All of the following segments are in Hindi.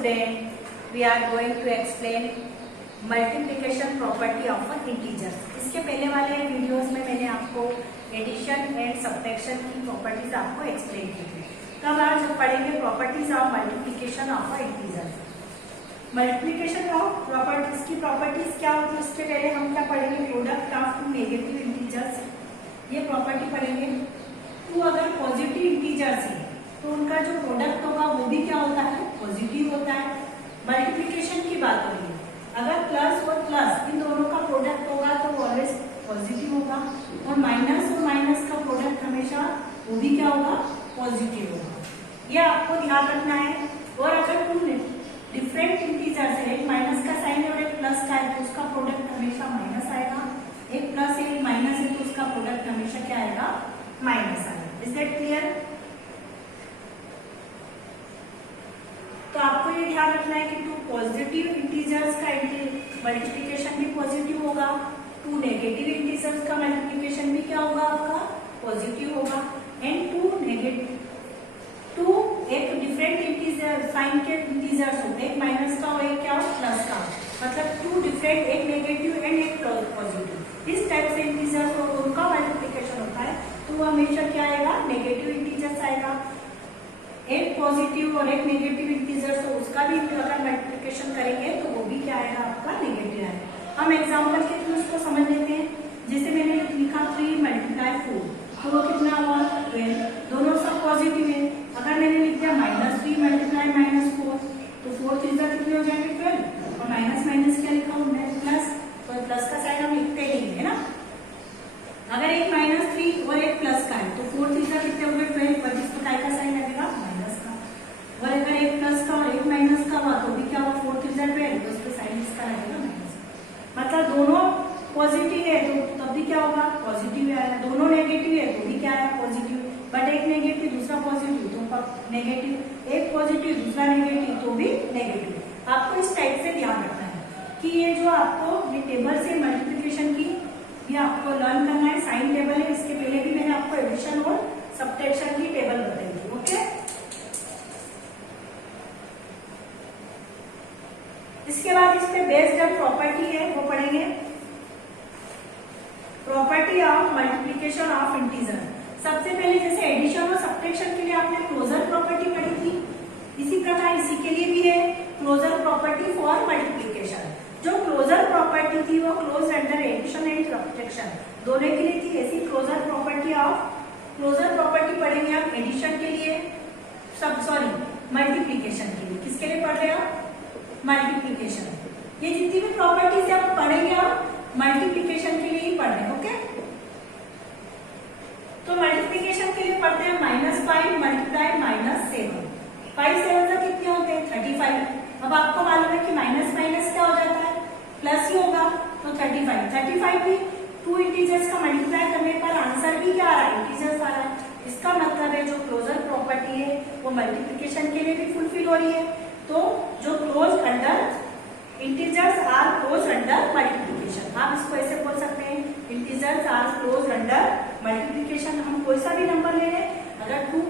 student, we are going to explain multiplication property of an integer. इसके पहले वाले वीडियोस में मैंने आपको एडिशन एंड सब्ट्रैक्शन की प्रॉपर्टीज आपको एक्सप्लेन की थी। तब आज पढ़ेंगे properties of multiplication of a integer. Multiplication of properties की प्रॉपर्टीज क्या होती है उसके पहले हम क्या पढ़ेंगे, product of two negative integers, ये प्रॉपर्टी पढ़ेंगे। टू अगर पॉजिटिव इंटीजर्स है तो उनका जो प्रोडक्ट होगा वो भी क्या होता है, पॉजिटिव होता है। मल्टीप्लिकेशन की बात हो रही है, अगर प्लस और प्लस इन दोनों का प्रोडक्ट होगा तो वो ऑलवेज पॉजिटिव होगा, और माइनस का प्रोडक्ट हमेशा वो भी क्या होगा, पॉजिटिव होगा। ये आपको ध्यान रखना है। और अगर टू डिफरेंट इंटीजर्स है, एक माइनस का साइन है और एक प्लस का है, तो उसका प्रोडक्ट हमेशा माइनस आएगा। एक प्लस है एक माइनस है तो उसका प्रोडक्ट हमेशा क्या आएगा, माइनस आएगा। Is that clear? तो आपको ये ध्यान रखना है कि टू पॉजिटिव इंटीजर्स का मल्टीप्लिकेशन भी पॉजिटिव होगा, टू नेगेटिव इंटीजर्स का मल्टीप्लिकेशन भी क्या होगा, आपका पॉजिटिव होगा। एंड टू एक डिफरेंट इंटीजर साइन के इंटीजर्स होते हैं, एक माइनस का और एक क्या प्लस का, मतलब टू डिफरेंट, एक नेगेटिव एंड एक पॉजिटिव, इस टाइप से इंटीजर्स और उनका मल्टीप्लिकेशन होता है तो वो हमेशा क्या आएगा, नेगेटिव इंटीजर्स आएगा। एक पॉजिटिव और एक नेगेटिव इंटीजर तो उसका भी अगर मल्टीप्लिकेशन करेंगे तो वो भी क्या आएगा, आपका नेगेटिव आएगा। हम एग्जांपल के थ्रू इसको समझ लेते हैं। जैसे मैंने लिखा 3 × 4 तो वो कितना हुआ, 12, दोनों सब पॉजिटिव है। अगर मैंने लिख दिया -3 × -4 तो 4 3 कितने हो जाएंगे, 12, और माइनस क्या लिखा हूँ मैं, प्लस, तो प्लस का साइन हम लिखते नहीं है ना। अगर एक -3 और एक प्लस का है तो 4 3 कितने हो गए, 12, पर जिसको काय का साइन लगेगा, माइनस का। और अगर एक प्लस का और एक माइनस का हुआ तो भी क्या हुआ, 4 3 12, तो उसके साइन इसका लगेगा माइनस। मतलब दोनों पॉजिटिव है तो तब भी क्या होगा, पॉजिटिव आएगा। दोनों नेगेटिव है तो भी क्या है, पॉजिटिव। बट एक नेगेटिव दूसरा पॉजिटिव तो नेगेटिव, एक पॉजिटिव दूसरा नेगेटिव तो भी नेगेटिव। आपको इस टाइप से ध्यान रखना है कि ये जो आपको ये टेबल से मल्टीप्लिकेशन की ये आपको लर्न करना है। साइन टेबल है, इसके पहले भी मैंने आपको एडिशन और सब्ट्रैक्शन की टेबल बताई थी। ओके, इसके बाद इस पे बेस्ड प्रॉपर्टी है वो पढ़ेंगे, property of multiplication of integer. सबसे पहले जैसे एडिशन और सब्ट्रैक्शन के लिए आपने क्लोजर प्रॉपर्टी पढ़ी थी, इसी प्रकार इसी के लिए भी है क्लोजर प्रॉपर्टी फॉर मल्टीप्लिकेशन। जो क्लोजर प्रॉपर्टी थी वो close under addition and subtraction दोनों के लिए थी। ऐसी क्लोजर प्रॉपर्टी पढ़ेंगे आप एडिशन के लिए, मल्टीप्लिकेशन के लिए। किसके लिए पढ़ रहे हैं आप, मल्टीप्लिकेशन। ये जितनी भी प्रॉपर्टीज आप पढ़ेंगे आप मल्टीप्लिकेशन के लिए ही पढ़ रहे हैं। ओके, तो मल्टीप्लिकेशन के लिए पढ़ते हैं -5 × -7। 5 7 से कितने होते हैं, 35। अब आपको मालूम है कि माइनस क्या हो जाता है, प्लस ही होगा, तो 35 भी टू इंटीजर्स का मल्टीप्लाई करने पर आंसर भी क्या आ रहा है, इंटीजर्स आ रहा है। इसका मतलब है जो क्लोजर प्रॉपर्टी है वो मल्टीप्लिकेशन के लिए भी फुलफिल हो रही है। तो जो close under integers are close under multiplication, आप इसको ऐसे बोल सकते हैं, integers are close under multiplication. हम कोई सा भी नंबर ले लें, अगर 2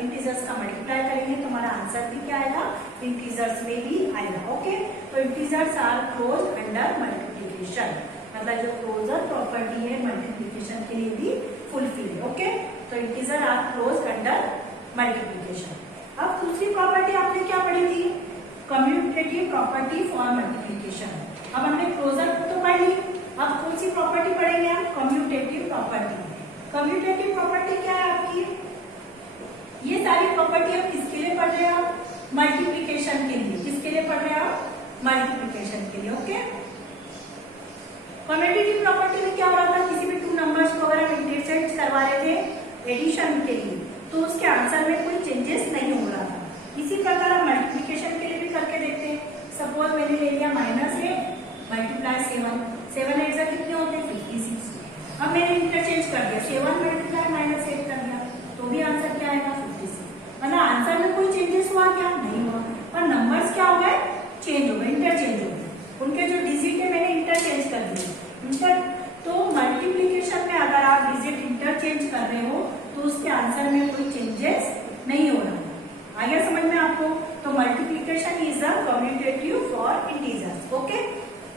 इंटीजर्स का मल्टीप्लाई करेंगे तो हमारा आंसर भी क्या आएगा, इंटीजर्स में ही आएगा। ओके, तो integers are close under multiplication, मतलब जो क्लोजर प्रॉपर्टी है मल्टीप्लिकेशन के लिए भी फुलफिल है। ओके, तो integer are close under multiplication. अब दूसरी प्रॉपर्टी आपने क्या पढ़ी थी, कम्यूटेटिव प्रॉपर्टी फॉर मल्टीप्लिकेशन। अब हमने क्लोजर को तो पढ़ ली, अब कौन सी प्रॉपर्टी पढ़ेंगे हम, कम्यूटेटिव प्रॉपर्टी। कम्यूटेटिव प्रॉपर्टी क्या है आपकी, ये सारी प्रॉपर्टी आप किसके लिए पढ़ रहे हैं, आप मल्टीप्लिकेशन के लिए। किसके लिए पढ़ रहे हैं आप, मल्टीप्लिकेशन के लिए। ओके, कम्यूटेटिव प्रॉपर्टी में क्या हो रहा था, किसी भी 2 नंबर्स को अगर हम इंटरचेंज करवा रहे थे एडिशन के लिए तो उसके आंसर में कोई चेंजेस नहीं हो रहा था। इसी प्रकार हम मल्टीप्लिकेशन के लिए भी करके देखते हैं। सपोज मैंने ले लिया -8 मल्टीप्लाई 7 8 कितने होते हैं, 56। अब मैंने इंटरचेंज कर दिया, 7 मल्टीप्लाई -8 कर दिया तो भी आंसर क्या आएगा, 56। मतलब आंसर में कोई चेंजेस हुआ क्या, नहीं हुआ, पर नंबर्स क्या हो गए, चेंज हो गए, इंटरचेंज हो गए। उनके जो डिजिट है मैंने इंटरचेंज कर दिए। तो मल्टीप्लिकेशन में अगर आप डिजिट इंटरचेंज कर रहे हो तो उसके आंसर में कोई चेंजेस नहीं हो रहा। आगे समझ में आपको, तो multiplication multiplication is the commutative for integers. Okay,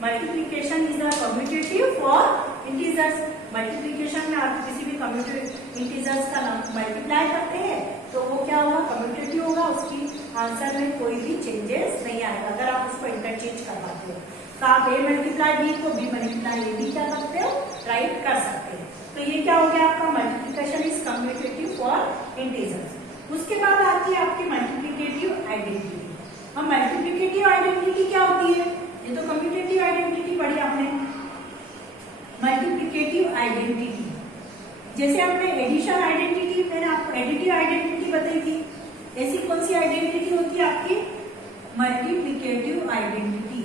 multiplication is the commutative for integers. Multiplication में आप किसी भी कम्यूटेटिव इंटीजर्स का मल्टीप्लाई करते हैं तो वो क्या होगा, कम्यूटेटिव होगा, उसकी आंसर में कोई भी चेंजेस नहीं आएगा अगर आप उसको इंटरचेंज करवाते हो. तो आप ए मल्टीप्लाई बी को बी मल्टीप्लाई ए भी क्या करते हो, राइट कर सकते हैं. तो ये क्या हो गया आपका multiplication is commutative for integers. उसके बाद आती है आपकी मल्टीप्लिकेटिव आइडेंटिटी. अब मल्टीप्लिकेटिव आइडेंटिटी क्या होती है, ये तो कम्यूटेटिव आइडेंटिटी पढ़ी आपने. मल्टीप्लिकेटिव आइडेंटिटी जैसे आपने एडिशन आइडेंटिटी, मैंने आपको एडिटिव आइडेंटिटी बताई थी, ऐसी कौन सी आइडेंटिटी होती है आपकी, मल्टीप्लिकेटिव आइडेंटिटी.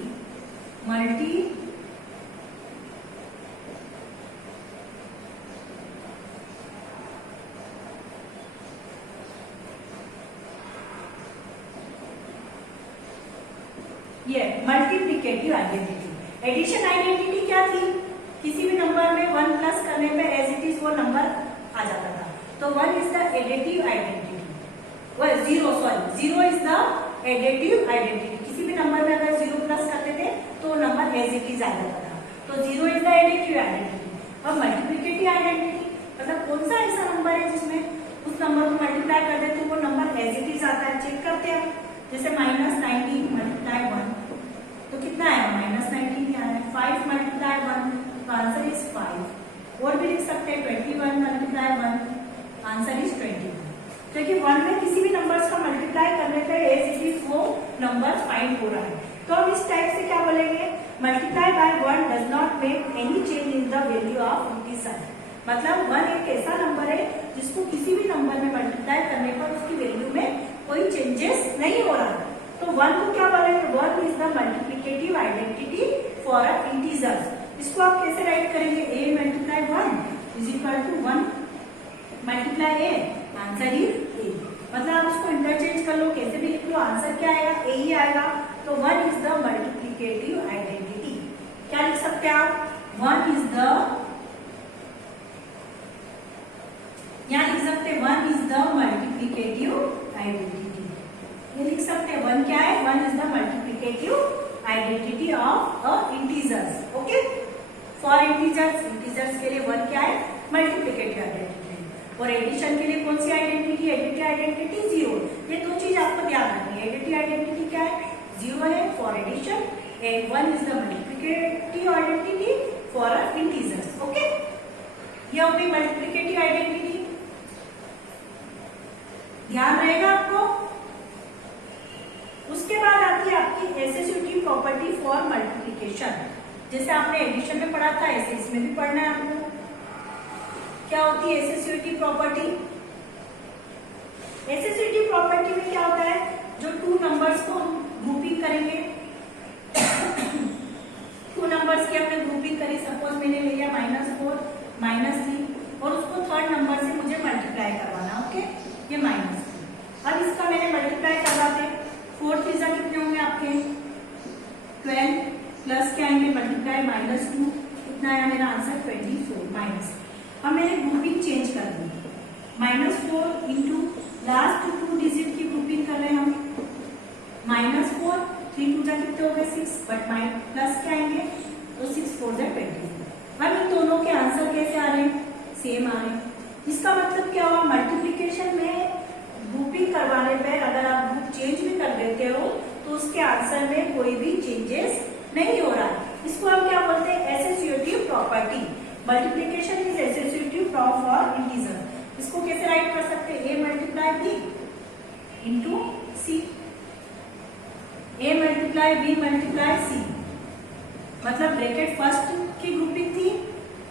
ये मल्टीप्लिकेटिव आइडेंटिटी. एडिशन आइडेंटिटी क्या थी, किसी भी नंबर में 1 प्लस करने पे एज इट इज वो नंबर आ जाता था. तो 1 इज द एडिटिव आइडेंटिटी, वो 0 इज द एडिटिव आइडेंटिटी. किसी भी नंबर में अगर 0 प्लस करते थे तो नंबर एज इट इज आ जाता था. तो 0 इज द एडिटिव आइडेंटिटी. अब मल्टीप्लिकेटिव आइडेंटिटी मतलब कौन सा ऐसा नंबर है जिसमें उस नंबर को मल्टीप्लाई कर देते तो वो नंबर एज इट इज आता है. चेक करते हैं. जैसे -19 मल्टीप्लाई 1 तो कितना आया, -19 ही आया. 5 मल्टीप्लाई 1 तो आंसर इज 5. और भी लिख सकते हैं 21 मल्टीप्लाई 1 आंसर इज 21. क्योंकि 1 में किसी भी नंबर्स का मल्टीप्लाई करने पे एज इट इज वो नंबर फाइंड हो रहा है. तो हम इस टाइप से क्या बोलेंगे, multiply by 1 does not make any change in the value of integer. मतलब 1 एक ऐसा नंबर है जिसको किसी भी नंबर में मल्टीप्लाई करने पर उसकी वैल्यू में कोई चेंजेस नहीं हो रहा. तो 1 को क्या बोलेंगे, 1 is the multiplicative identity for a integers. इसको आप कैसे राइट करेंगे, a multiply 1 is equal to 1 multiply a, answer is a. मतलब आप इसको इंटरचेंज कर लो, कैसे भी लिख लो, आंसर क्या आएगा, a ही आएगा. तो 1 इज द मल्टीप्लिकेटिव आइडेंटिटी. क्या लिख सकते हैं आप, 1 इज द, यहाँ लिख सकते हैं 1 इज द मल्टीप्लिकेटिव आइडेंटिटी. ये लिख सकते हैं 1 क्या है, 1 is the multiplicative identity of a integers. Okay, for integers के लिए 1 क्या है, मल्टीप्लिकेटिव आइडेंटिटी. और एडिशन के लिए कौन सी आइडेंटिटी, एडिटिव आइडेंटिटी 0. ये दो चीज आपको ध्यान रखनी है. एडिटिव आइडेंटिटी क्या है, 0 है for addition, and 1 is the multiplicative identity for a integers. Okay, ये हो गई मल्टीप्लिकेटिव आइडेंटिटी. ध्यान रहेगा आपको. उसके बाद आती है आपकी एसोसिएटिव प्रॉपर्टी फॉर मल्टीप्लिकेशन. जैसे आपने एडिशन में पढ़ा था ऐसे इसमें भी पढ़ना है आपको. क्या होती है एसोसिएटिव प्रॉपर्टी, एसोसिएटिव प्रॉपर्टी में क्या होता है, जो 2 नंबर्स को हम ग्रुपिंग करेंगे, 2 नंबर्स की हमने ग्रुपिंग करी, सपोज मैंने लिया -4 -3 और उसको थर्ड नंबर से मुझे मल्टीप्लाई करवाना. ओके, ये -3. अब इसका मैंने मल्टीप्लाई करवाते, 4 3 कितने होंगे आपके 12 प्लस क्या आएंगे मल्टीप्लाई -2, कितना आया मेरा आंसर 24 माइनस. अब मैंने ग्रुपिंग चेंज कर दी, -4 इंटू लास्ट 2 डिजिट की ग्रुपिंग कर रहे हैं हम, -4 3 2 कितने हो गए 6, बट प्लस क्या आएंगे तो 6 4 24. अब इन दोनों के आंसर कैसे आ रहे हैं, सेम आ रहे हैं. इसका मतलब क्या हुआ, मल्टीप्लिकेशन में ग्रुपिंग करवाने पर अगर आप ग्रुप चेंज भी कर देते हो तो उसके आंसर में कोई भी चेंजेस नहीं हो रहा है. इसको हम क्या बोलते हैं, associative property. Multiplication is associative for integer. इसको कैसे राइट कर सकते हैं, a multiply b into c, a multiply b multiply c. मतलब ब्रैकेट फर्स्ट की ग्रुपिंग थी,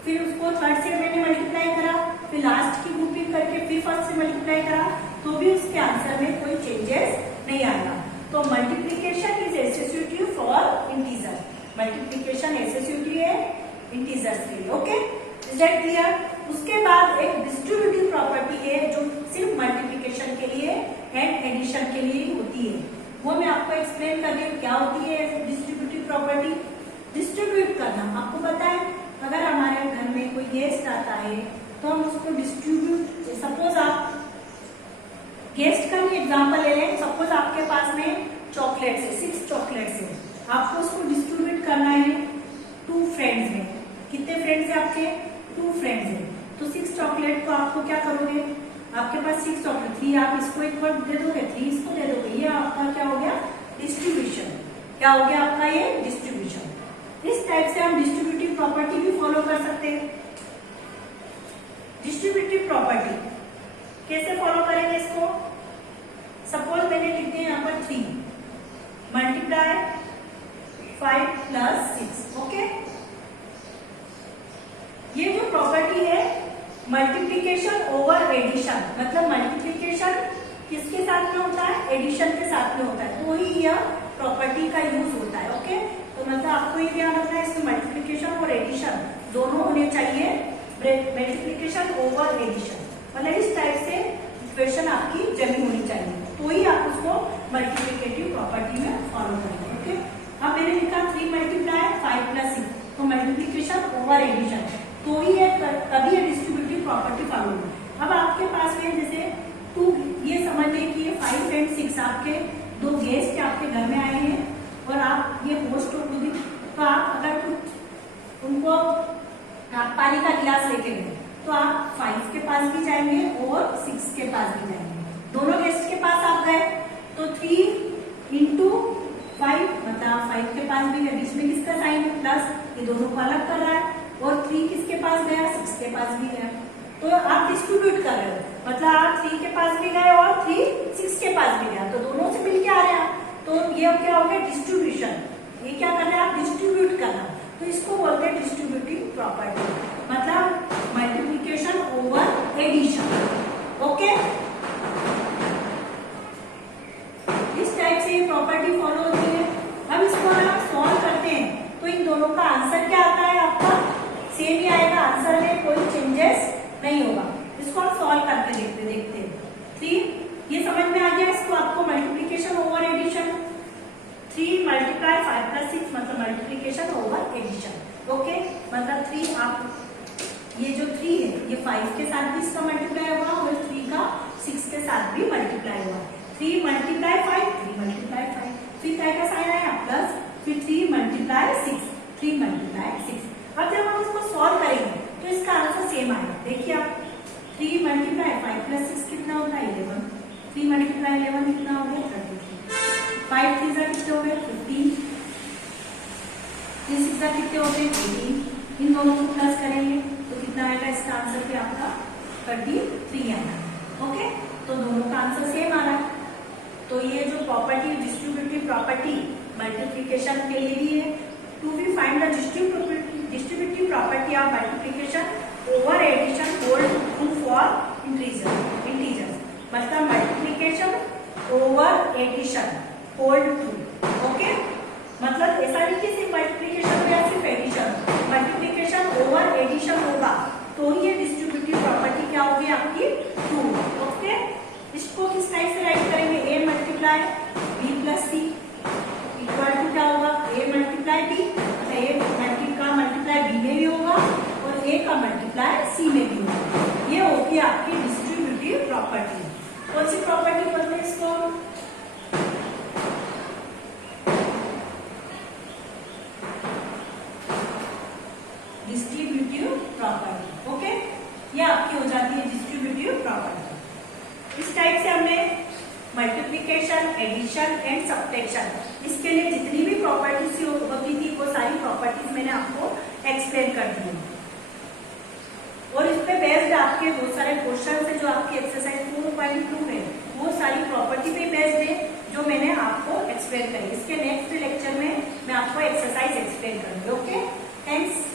फिर उसको थर्ड से मैंने मल्टीप्लाई करा, फिर लास्ट की ग्रुपिंग करके फिर फर्स्ट से मल्टीप्लाई करा, तो भी उसके आंसर में कोई चेंजेस नहीं आएगा. तो multiplication is associative for integer. Multiplication associative है इंटीजर्स के लिए. Okay, is that clear. उसके बाद एक डिस्ट्रीब्यूटिव प्रॉपर्टी है जो सिर्फ मल्टीप्लिकेशन के लिए एंड एडिशन के लिए होती है. वो मैं आपको एक्सप्लेन कर रही हूँ क्या होती है डिस्ट्रीब्यूटिव प्रॉपर्टी. डिस्ट्रीब्यूट करना आपको पता है, अगर हमारे घर में कोई गेस्ट आता है तो हम उसको डिस्ट्रीब्यूट, सपोज आप गेस्ट का ही एग्जांपल ले लें, सपोज आपके पास में चॉकलेट्स है, 6 चॉकलेट्स है, आपको उसको डिस्ट्रीब्यूट करना है 2 फ्रेंड्स में। कितने फ्रेंड्स है आपके? 2 फ्रेंड्स है। तो 6 चॉकलेट को आपको क्या करोगे, आपके पास 6 चॉकलेट, 3 आप इसको एक बार दे दोगे, 3 इसको दे दोगे, ये आपका क्या हो गया? डिस्ट्रीब्यूशन। क्या हो गया आपका? ये डिस्ट्रीब्यूशन। इस टाइप से हम डिस्ट्रीब्यूटिव प्रॉपर्टी भी फॉलो कर सकते हैं। डिस्ट्रीब्यूटिव प्रॉपर्टी कैसे फॉलो करेंगे इसको? सपोज मैंने लिख दिया यहाँ पर 3 मल्टीप्लाई 5 प्लस 6। ओके, ये जो प्रॉपर्टी है मल्टीप्लीकेशन ओवर एडिशन, मतलब मल्टीप्लीकेशन किसके साथ में होता है? एडिशन के साथ में होता है, तो ही यह प्रॉपर्टी का यूज होता है। ओके, तो मतलब आपको ये ध्यान रखना है, इसमें मल्टीप्लीकेशन और एडिशन दोनों होने चाहिए। मल्टीप्लीकेशन ओवर एडिशन मतलब इस टाइप से इक्वेशन आपकी जमी होनी चाहिए, तो ही आप उसको मल्टीप्लिकेटिव प्रॉपर्टी में फॉलो करेंगे। ओके, अब मैंने लिखा 3 मल्टीप्लाई 5 प्लस 6, तो मल्टीप्लीकेशन ओवर एडिशन, तो ही तभी ये डिस्ट्रीब्यूटिव प्रॉपर्टी फॉलो होगी। अब आपके पास में जैसे 2, ये समझ लें कि ये 5 एंड 6 आपके 2 गेस्ट आपके घर में आए हैं और आप ये होस्ट हो खुद, तो आप अगर कुछ उनको आप पानी का गिलास लेके गए तो आप 5 के पास भी जाएंगे और 6 के पास भी जाएंगे। दोनों गेस्ट के पास आप गए तो 3 इंटू 5 मतलब 5 के पास भी गए, बीच में किसका साइन है? प्लस, ये दोनों को अलग कर रहा है, और 3 किसके पास गया? 6 के पास भी गया, तो आप डिस्ट्रीब्यूट कर रहे हो, मतलब आप 3 के पास भी गए और 3 6 के पास भी गया, तो दोनों से मिलके आ रहे हैं, तो ये क्या हो गया? डिस्ट्रीब्यूशन। ये क्या कर रहे हैं आप? डिस्ट्रीब्यूट करना, तो इसको बोलते हैं डिस्ट्रीब्यूटिव प्रॉपर्टी, मतलब मल्टीप्लिकेशन ओवर एडिशन। ओके, इस टाइप से ये प्रॉपर्टी फॉलो होती है। अब इसको आप सॉल्व करते हैं तो इन दोनों का आंसर क्या आता है? आपका सेम ही आएगा, आंसर में कोई चेंजेस नहीं होगा। इसको आप सॉल्व करके देखते हैं। 3 ये समझ में आ गया इसको आपको? Multiplication over addition, 3 multiply 5 plus 6 मतलब मल्टीप्लिकेशन ओवर एडिशन। ओके, मतलब 3 आप ये जो 3 है ये 5 के साथ भी इसका मल्टीप्लाई होगा और 3 का 6 के साथ भी मल्टीप्लाई होगा। 3 मल्टीप्लाई 5, 3 मल्टीप्लाई 5, फिर क्या का साइन आया? प्लस, फिर 3 मल्टीप्लाई 6, 3 मल्टीप्लाई 6। अब जब हम इसको सॉल्व करेंगे तो इसका आंसर सेम आएगा। देखिए आप, 3 मल्टीप्लाई 5 प्लस 6 कितना होता है? 11। 3 मल्टीप्लाई 11 कितना हो गया? 33। 5 3 कितने हो गए? 15। 3 6 कितने हो गए? 18। इन दोनों को प्लस करेंगे तो कितना आएगा? इसका आंसर पे आपका 33 आएगा। ओके, तो दोनों का आंसर सेम आ रहा है। तो ये जो प्रॉपर्टी डिस्ट्रीब्यूटिव प्रॉपर्टी मल्टीप्लिकेशन के लिए भी है। To be find the distributive property of multiplication over addition hold true for integers, मतलब multiplication over addition hold true. Okay, मतलब ऐसा नहीं कि सिर्फ मल्टीप्लिकेशन हो या सिर्फ एडिशन, मल्टीप्लिकेशन ओवर एडिशन होगा तो ये डिस्ट्रीब्यूटिव प्रॉपर्टी क्या होगी आपकी? ट्रू। ओके, इसको किस टाइप से राइट करेंगे? A multiply B plus C equal to क्या होगा? ए मल्टीप्लाई बी, ए का मल्टीप्लाई बी में भी होगा और ए का मल्टीप्लाई सी में भी होगा। ये होगी आपकी डिस्ट्रीब्यूटिव प्रॉपर्टी। कौन सी प्रॉपर्टी बोलते हैं इसको? Distributive property. ओके, ये आपकी हो जाती है डिस्ट्रीब्यूटिव प्रॉपर्टी। इस टाइप से हमने मल्टीप्लिकेशन, एडिशन एंड सब्ट्रैक्शन, इसके लिए जितनी भी प्रॉपर्टीज होती थी वो सारी प्रॉपर्टीज मैंने आपको एक्सप्लेन कर दी है। और इस पे बेस्ड आपके बहुत सारे क्वेश्चन है जो आपकी एक्सरसाइज 4.2 है, वो सारी प्रॉपर्टी पे बेस्ड है जो मैंने आपको एक्सप्लेन करी। इसके नेक्स्ट लेक्चर में मैं आपको एक्सरसाइज एक्सप्लेन करूंगी। Okay, thanks.